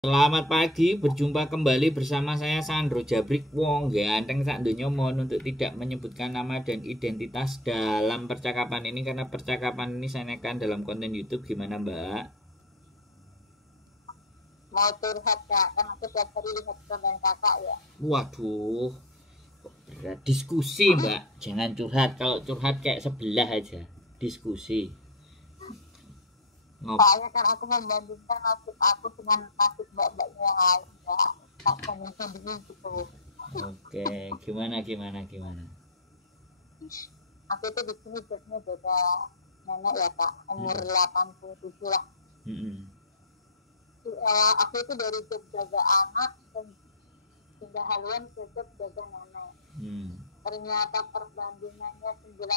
Selamat pagi, berjumpa kembali bersama saya Sandro Jabrik Wong ganteng sak donya. Mohon untuk tidak menyebutkan nama dan identitas dalam percakapan ini karena percakapan ini saya naikkan dalam konten YouTube. Gimana Mbak? Mau curhat kak, kan aku tiap hari lihat konten kakak ya. Waduh, berat. Diskusi Mbak, jangan curhat. Kalau curhat kayak sebelah aja. Diskusi. Soalnya kan aku membandingkan nasib aku dengan nasib mbak-mbaknya yang lain ya. Tak pengen sedih gitu. Oke, gimana? Aku itu di sini biasanya beda nenek ya kak, umur 87 lah. Aku itu dari job jaga anak dan pindah haluan ke job jaga nenek. Ternyata perbandingannya 90%.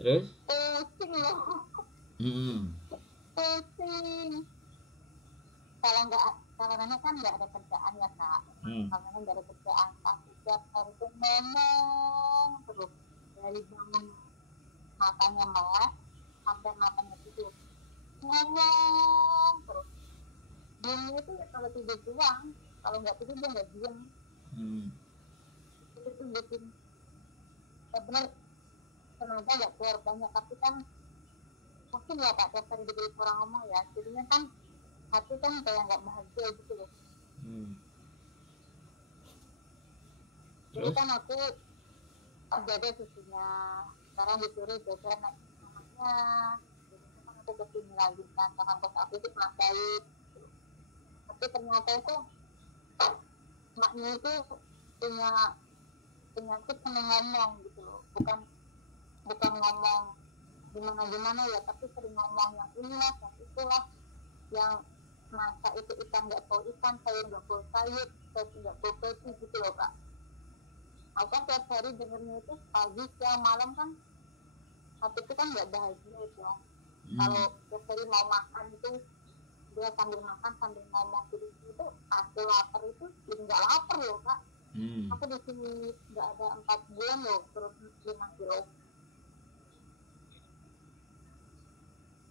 Terus? Pusing loh. Pusing. Kalau nenek kan nggak ada kerjaan ya kak. Kalau nenek nggak ada kerjaan, tapi setiap hari itu ngomong terus dari bangun matanya melek sampai matanya tidur ngomong terus. Dia itu kalau tidur doang, kalau nggak tidur dia nggak diam. Itu tuh bikin benar tenaga nggak keluar banyak, tapi kan mungkin ya kak tiap hari diberi orang ngomong ya, jadinya kan hati kan kayak nggak bahagia gitu loh. Jadi kan aku jaga susunya, sekarang disuruh jaga namanya. Jadi kan aku kesini lagi kan, karena bos aku itu sangat baik. Tapi ternyata itu maknya itu punya penyakit seneng ngomong gitu loh, bukan ngomong gimana ya, tapi sering ngomong yang inilah yang itulah, yang masa itu ikan nggak tahu ikan, sayur nggak tahu sayur, saya nggak tahu peti gitu loh kak. Aku kan tiap hari dengernya itu pagi siang malam kan, hati itu kan nggak bahagia itu. Kalau tiap hari mau makan itu dia sambil makan sambil ngomong gitu itu, aku lapar itu jadi nggak lapar loh kak. Aku di sini nggak ada 4 bulan loh, terus 5 kilo.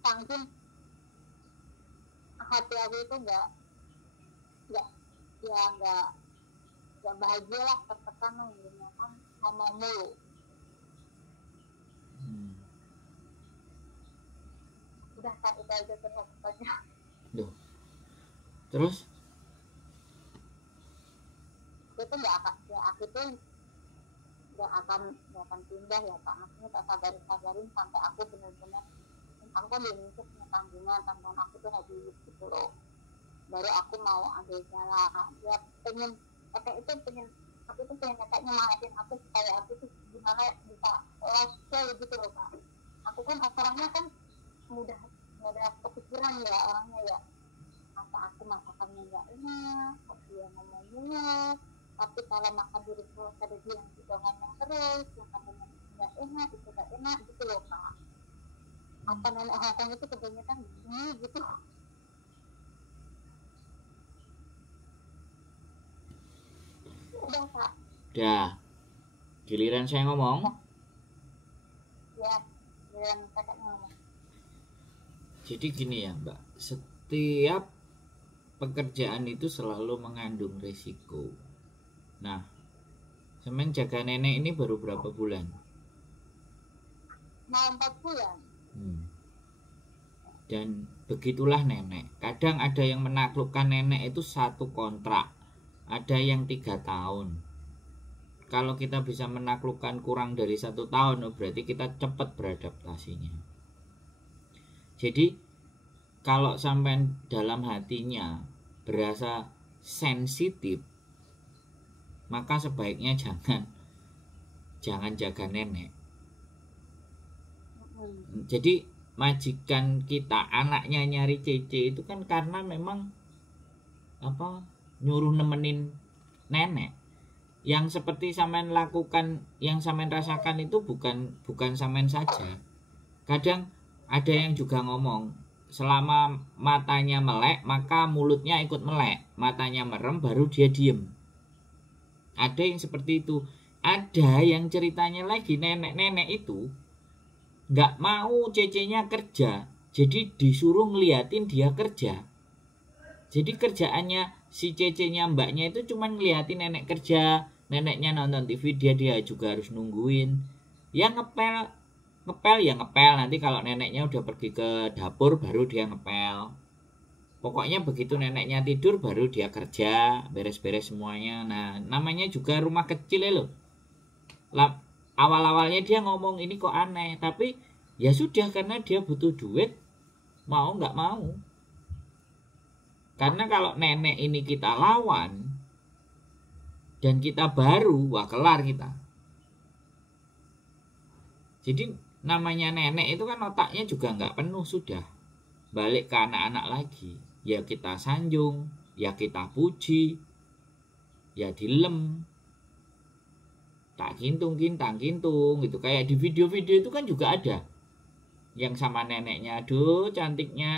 Saking hati aku itu nggak bahagia lah, tertekan lah gitu kan, ngomong mulu. Udah kak, itu aja terus. Terus? Itu aku tuh nggak akan pindah ya kak, maksudnya tak sabarin sampai aku benar-benar, aku kan di Indonesia punya tanggungan aku tuh habis gitu loh, baru aku mau ambil jalan ya. Aku tuh pengen kakaknya nyemangatin aku supaya aku tuh gimana bisa lifestyle gitu loh kak. Aku kan orangnya kan mudah kepikiran ya orangnya ya, apa aku masakannya nggak enak, apa dia ngomongnya, tapi kalau makan di restoran ada dia yang juga ngomong terus, makanannya nggak enak, itu nggak enak gitu loh kak. Apa nenek Hongkong itu kebanyakan gini gitu. Udah kak. Udah. Giliran saya ngomong. Ya, giliran kakaknya ngomong. Jadi gini ya Mbak, setiap pekerjaan itu selalu mengandung resiko. Nah, semen jaga nenek ini baru berapa bulan? Mau 4 bulan. Dan begitulah nenek. Kadang ada yang menaklukkan nenek itu 1 kontrak, ada yang 3 tahun. Kalau kita bisa menaklukkan kurang dari 1 tahun, berarti kita cepat beradaptasinya. Jadi kalau sampai dalam hatinya berasa sensitif, maka sebaiknya jangan jaga nenek. Jadi majikan kita anaknya nyari cece itu kan karena memang nyuruh nemenin nenek. Yang seperti sampean lakukan, yang sampean rasakan itu bukan sampean saja. Kadang ada yang juga ngomong, selama matanya melek maka mulutnya ikut melek, matanya merem baru dia diem. Ada yang seperti itu. Ada yang ceritanya lagi nenek-nenek itu nggak mau cecenya kerja, Jadi disuruh ngeliatin dia kerja. Jadi kerjaannya si cece-nya mbaknya itu cuma ngeliatin nenek kerja. Neneknya nonton TV, dia juga harus nungguin. Ya ngepel ya ngepel. Nanti kalau neneknya udah pergi ke dapur baru dia ngepel. Pokoknya begitu neneknya tidur baru dia kerja, beres-beres semuanya. Nah, namanya juga rumah kecil ya loh. Awal-awalnya dia ngomong ini kok aneh, tapi ya sudah karena dia butuh duit, mau nggak mau. Karena kalau nenek ini kita lawan dan kita baru, wah kelar kita. Jadi namanya nenek itu kan otaknya juga nggak penuh sudah. Balik ke anak-anak lagi. Ya kita sanjung, ya kita puji, ya dilem, tak kintung gitu. Kayak di video-video itu kan juga ada yang sama neneknya, aduh cantiknya,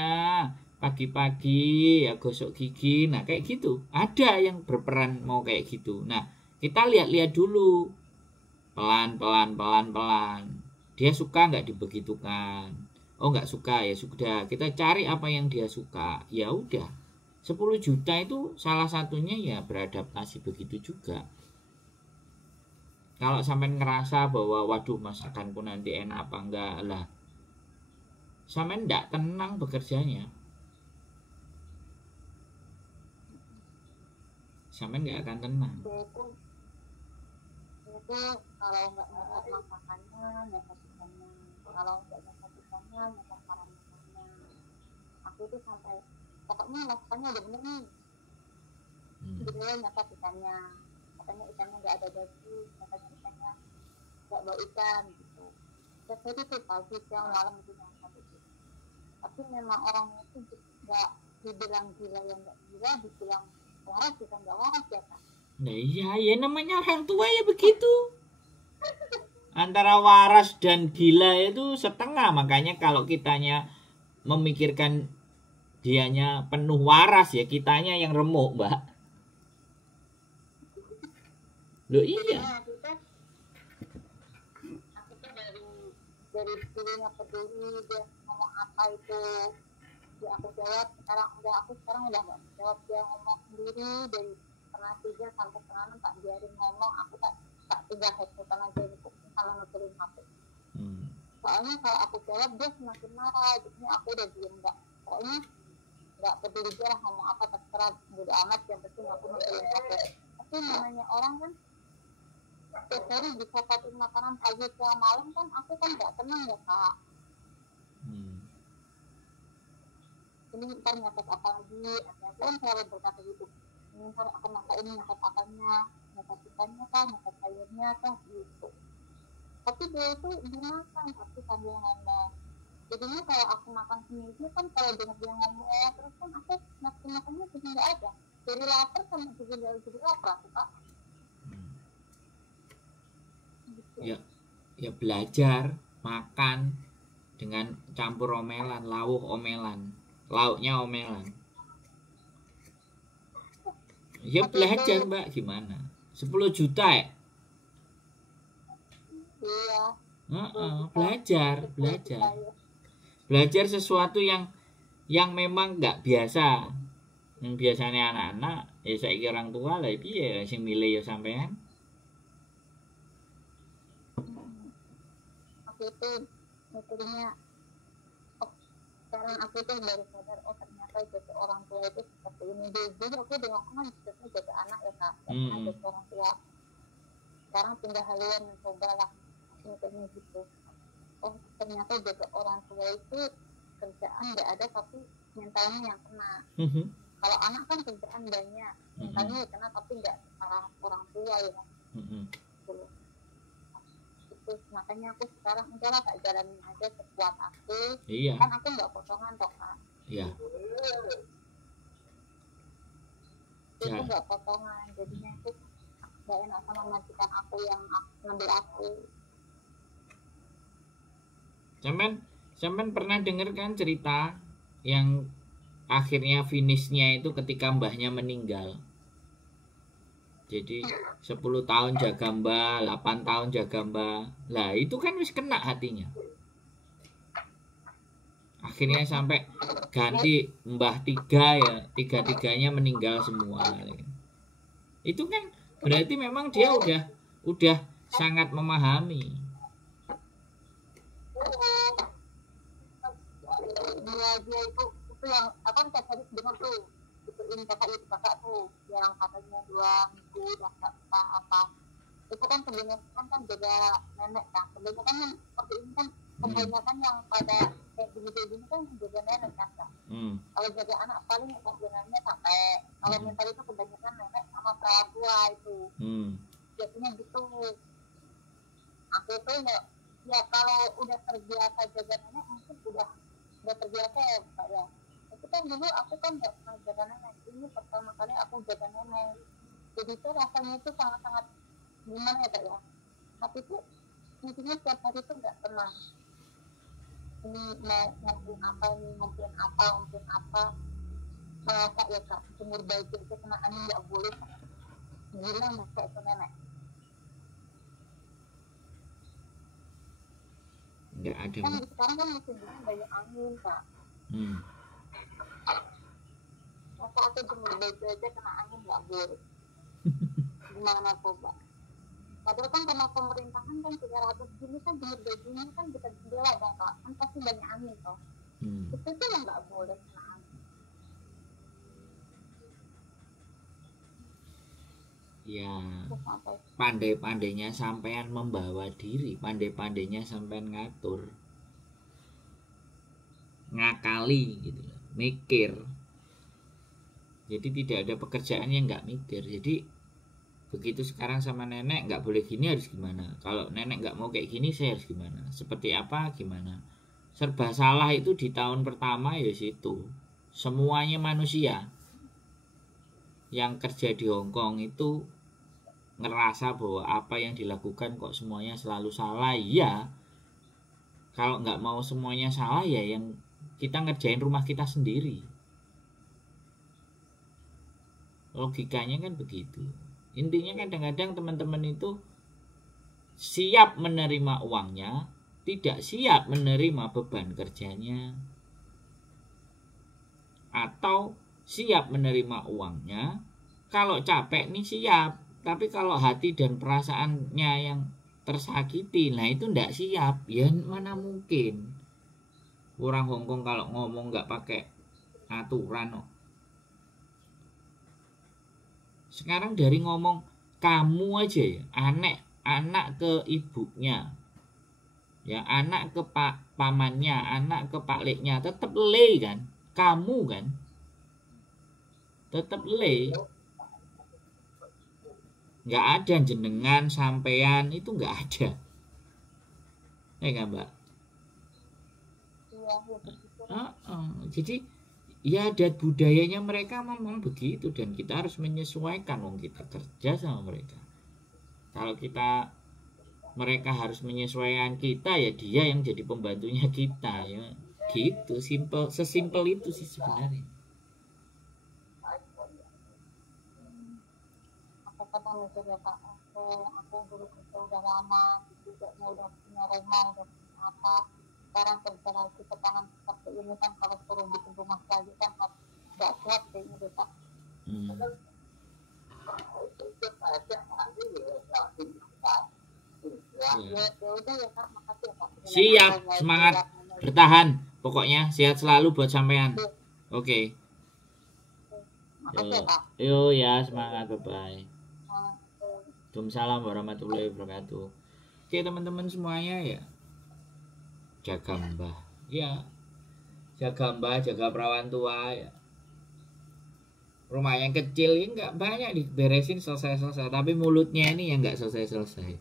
pagi-pagi ya gosok gigi. Nah kayak gitu, ada yang berperan mau kayak gitu. Nah kita lihat-lihat dulu, pelan dia suka nggak dibegitukan. Oh nggak suka, ya sudah kita cari apa yang dia suka. Ya udah, 10 juta itu salah satunya ya beradaptasi begitu juga. Kalau sampai ngerasa bahwa waduh masakanku nanti enak apa enggak lah, sampai enggak tenang bekerjanya, sampai enggak akan tenang. Itu kalau nggak nyatat masakannya, nyatat ikannya. Kalau nggak nyatat ikannya, nyatat masakannya. Aku itu sampai pokoknya masakannya udah bener nih. Jadi nyatat ikannya. Katanya ikannya nggak ada daging, katanya ikannya nggak bau ikan gitu. Jadi itu pagi siang malam itu nyatat itu. Tapi memang orangnya itu nggak dibilang gila yang nggak gila, dibilang waras juga nggak waras ya Kak. Nah iya, ya namanya orang tua ya begitu. Antara waras dan gila itu setengah. Makanya kalau kitanya memikirkan dianya penuh waras, ya kitanya yang remuk, Mbak. Loh iya. Aku tuh dari dulunya peduli dia ngomong apa itu, dia aku jawab. Sekarang udah nggak jawab, dia ngomong sendiri dari setengah 3 sampai setengah 6 tak biarin ngomong. Aku tak tinggal headsetan aja gitu sama nutulin HP. Soalnya kalau aku jawab dia semakin marah. Jadi aku udah diem, pokoknya nggak peduli dia ngomong apa terserah, bodo amat, yang penting aku nutulin HP. Tapi namanya orang kan setiap hari bisa satuin makanan pagi siang malam kan, aku kan nggak tenang ya Kak. Ini ntar nyatet apa lagi, aku kan selalu berkata gitu. Ini ntar aku masak ini nyatet apanya, nyatet ikannya kah, nyatet sayurnya kah gitu. Tapi dia itu dimakan tapi sambil ngomong. Jadinya kalau aku makan sendiri kan, kalau dengar dia ngomong terus kan aku makannya jadi nggak ada. Jadi lapar sama jadi lapar aku Kak. Ya belajar makan dengan campur omelan, lauknya omelan. Ya belajar Mbak, gimana? 10 juta ya? Iya. Belajar sesuatu yang memang nggak biasa. Yang biasanya anak-anak, ya saiki orang tua lah piye sing milih ya sampean. Aku itu mikirnya, sekarang aku tuh baru sadar, ternyata jadi orang tua itu seperti ini. Dulu aku dengan kan jadi anak ya Kak, jadi orang tua. Sekarang pindah haluan, mencoba lah mikirnya gitu. Oh ternyata jadi orang tua itu kerjaan nggak ada tapi mentalnya yang kena. Kalau anak kan kerjaan banyak, mentalnya kena tapi nggak orang tua ya. Gitu. Makanya aku sekarang udahlah tak jalanin aja sekuat aku. Iya. Kan aku nggak potongan toh Kak. Iya. Itu nggak potongan, jadinya itu nggak enak sama majikan aku yang ngambil aku. Sampean pernah dengar kan cerita yang akhirnya finishnya itu ketika mbahnya meninggal? Jadi 10 tahun jaga mbah, 8 tahun jaga mbah. Lah itu kan wis kena hatinya. Akhirnya sampai ganti mbah 3 ya, 3-3-nya meninggal semua. Itu kan berarti memang dia udah sangat memahami. Dia itu yang apa tiap hari dengar tuh ini kakak tuh yang katanya 2 minggu udah nggak apa itu kan sebenarnya kan jaga nenek kan sebenarnya kan yang seperti ini kan kebanyakan yang pada kayak gini kan jaga nenek kan kalau jaga anak paling jaga sampai kalau mental itu kebanyakan nenek sama orang tua itu jadinya gitu aku tuh ya kalau udah terbiasa jaga nenek mungkin udah terbiasa ya Pak ya. Itu kan dulu aku kan nggak pernah jaga nenek. Ini pertama kali aku jaga nenek. Jadi itu rasanya itu sangat-sangat gimana ya Pak ya. Tapi itu intinya setiap hari itu nggak pernah. Ini mau ngomongin apa. Masa ya Kak, umur bayi itu kena angin nggak boleh. Gila masa itu nenek. Nggak ada kan sekarang kan musim banyak angin Kak. Masa aku jemur baju aja kena angin nggak boleh. Gimana coba? Padahal kan karena pemerintahan kan 300 gini kan jemur bajunya kan bisa jendela dong Kak. Kan pasti banyak angin toh. Itu tuh yang nggak boleh kena angin. Ya pandai-pandainya sampean membawa diri, pandai-pandainya sampean ngatur, ngakali gitu, mikir. Jadi tidak ada pekerjaan yang nggak mikir. Jadi begitu sekarang sama nenek nggak boleh gini harus gimana, kalau nenek nggak mau kayak gini saya harus gimana, seperti apa gimana. Serba salah itu di tahun pertama ya situ. Semuanya manusia yang kerja di Hongkong itu ngerasa bahwa apa yang dilakukan kok semuanya selalu salah. Ya kalau nggak mau semuanya salah ya yang kita ngerjain rumah kita sendiri. Logikanya kan begitu. Intinya kadang-kadang teman-teman itu siap menerima uangnya, tidak siap menerima beban kerjanya, atau siap menerima uangnya, kalau capek nih siap, tapi kalau hati dan perasaannya yang tersakiti, nah itu ndak siap. Ya mana mungkin orang Hongkong kalau ngomong nggak pakai aturan. Sekarang dari ngomong kamu aja ya, anak ke ibunya, ya anak ke pamannya, anak ke pakliknya, tetap le kan, kamu kan, tetap le. Nggak ada jenengan, sampean, itu nggak ada. Nggak Mbak? Jadi ya adat budayanya mereka memang begitu, dan kita harus menyesuaikan. Wong kita kerja sama mereka. Kalau mereka harus menyesuaikan kita, ya dia yang jadi pembantunya kita ya. Gitu, sesimpel itu sih sebenarnya. Aku mikir ya Pak, aku dulu kerja udah lama, juga udah punya rumah, udah punya apa. Sekarang kerja lagi ke tangan seperti ini kan, kalau suruh bikin rumah lagi kan nggak kuat kayaknya deh Pak. Siap, semangat, bertahan, pokoknya sehat selalu buat sampean. Oke. Yo ya, semangat, bye bye. Waalaikumsalam warahmatullahi wabarakatuh. Oke teman-teman semuanya ya, jaga mbah ya, jaga mbah, jaga perawan tua ya. Rumah yang kecil ini nggak banyak diberesin selesai, tapi mulutnya ini yang nggak selesai.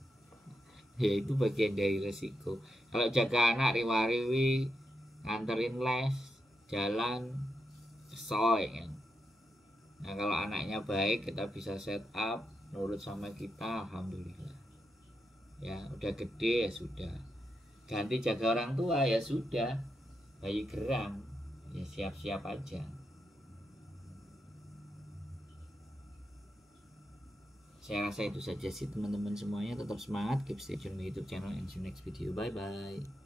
Ya itu bagian dari resiko. Kalau jaga anak riwa-riwi, nganterin les, jalan, soy kan. Nah kalau anaknya baik, kita bisa set up, nurut sama kita, alhamdulillah. Ya udah gede ya sudah, ganti jaga orang tua ya sudah, bayi geram ya siap-siap aja. Saya rasa itu saja sih teman-teman semuanya. Tetap semangat, keep stay tune di YouTube channel, and see you next video. Bye bye.